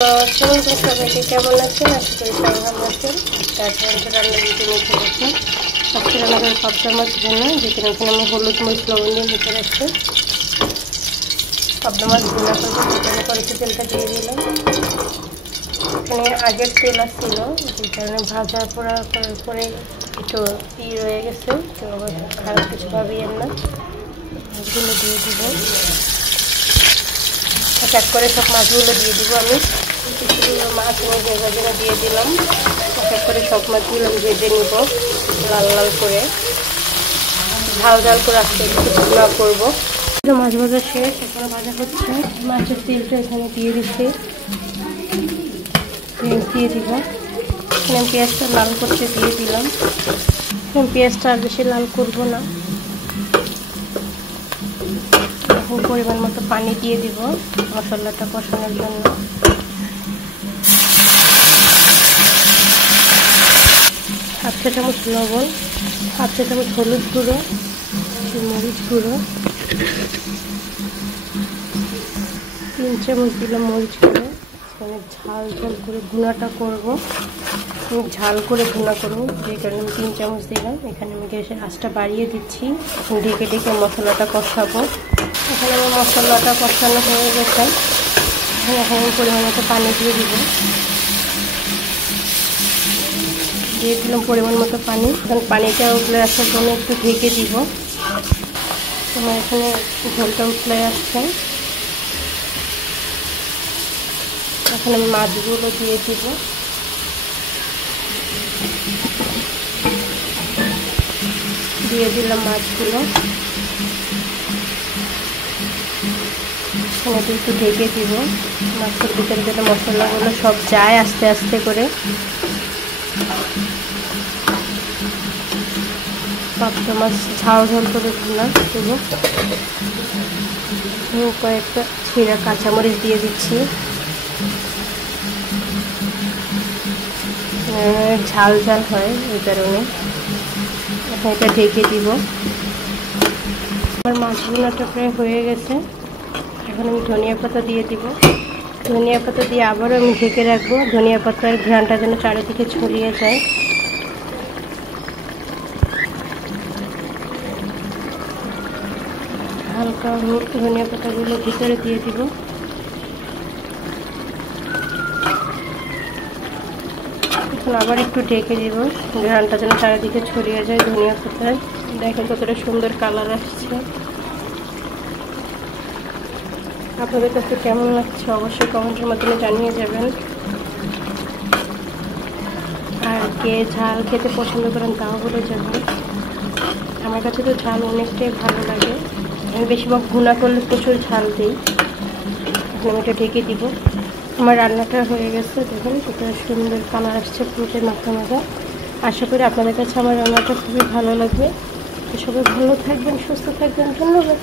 সবাইকে কেমন আছেন? আশা করি সবাই ভালো আছেন। তারপর রান্না দিতে মেখে রাখছি। আজকে রান্না করে পাবদা মাছ ভুনা, যেখানে এখানে আমি হলুদ মরিচ লবণ দিয়ে মেখে রাখছি। পাবদা মাছ ভুনা করবো, যেখানে কড়াইতে তেলটা দিয়ে দিলাম। এখানে আগের তেল আসছিল, যে কারণে ভাজা পোড়া করার পরে একটু রয়ে গেছে, তো আবার খারাপ কিছু ভাবিয়েন না। মাছগুলো দিয়ে দিব, এক করে সব মাছগুলো দিয়ে দিব। আমি মাছ ভেজার জন্য দিয়ে দিলাম। এক করে সব মাছগুলো আমি ভেজে নিব লাল লাল করে, ঝাল ঝাল করে আজকে একটু ভুনা করবো। মাছ ভাজা শেষ, এখানে ভাজা হচ্ছে। মাছের তেলটা এখানে দিয়ে দিচ্ছি, দিয়ে দিব। এখানে পেঁয়াজটা লাল করতে দিয়ে দিলাম। পেঁয়াজটা আর বেশি লাল করবো না। এখন পরিমাণ মতো পানি দিয়ে দিব মশলাটা কষানোর জন্য। হাফ চা চামচ লবণ, হাফ চা চামচ হলুদ গুঁড়ো, মরিচ গুঁড়ো, 3 চামচ দিলাম মরিচ গুঁড়ো। অনেক ঝাল ঝাল করে ভুনাটা করবো, ঝাল করে ভুনা করবো, যে কারণে আমি 3 চামচ দিলাম। এখানে আমি গ্যাসের আঁচটা বাড়িয়ে দিচ্ছি, ঢেকে ঢেকে মশলাটা কষাবো। এখানে আমার মশলাটা কষানো হয়ে গেছে। এখন আমি পরিমাণ মতো পানি দিয়ে দিব, দিয়ে দিলাম পরিমাণ মতো পানি। এখন পানিটা উতলে আসার জন্য একটু ঢেকে দিব। আমার এখানে ঝোলটা উতলে আসছে। এখন আমি মাছগুলো দিয়ে দিব, দিয়ে দিলাম মাছগুলো। এখানে একটু ঢেকে দিব, মাছের ভিতরে যেন মশলাগুলো সব যায় আস্তে আস্তে করে। পাবদা মাছ ঝাল ঝাল করে ভুনা দেবো। কয়েকটা ছিঁড়া কাঁচামরিচ দিয়ে দিচ্ছি, ঝাল ঝাল হয় এই কারণে। এখন এটা ঢেকে দিব। আমার মাছ ভুনাটা প্রায় হয়ে গেছে। এখন আমি ধনিয়া পাতা দিয়ে দিব। ধনিয়া পাতা দিয়ে আবারও আমি ঢেকে রাখবো, ধনিয়া পাতার ঘ্রাণটা যেন চারিদিকে ছড়িয়ে যায়। হালকা ধনিয়া পাতাগুলো ভিতরে দিয়ে দিব। এখন আবার একটু ঢেকে দিব, ঘ্রাণটা যেন চারিদিকে ছড়িয়ে যায় ধনিয়া পাতায়। দেখেন কতটা সুন্দর কালার আসছে। আপনাদের কাছে কেমন লাগছে অবশ্যই কমেন্টের মাধ্যমে জানিয়ে যাবেন। আর কে ঝাল খেতে পছন্দ করেন তাও বলে যাবেন। আমার কাছে তো ঝাল অনেকটাই ভালো লাগে, আমি বেশিরভাগ ভুনা করলে প্রচুর ঝাল দিই। এখন আমি এটা ঢেকে দিব। আমার রান্নাটা হয়ে গেছে, দেখুন কত সুন্দর কালার আসছে, পুরোটাই মাখা মাখা। আশা করি আপনাদের কাছে আমার রান্নাটা খুবই ভালো লাগবে। সবাই ভালো থাকবেন, সুস্থ থাকবেন, ধন্যবাদ।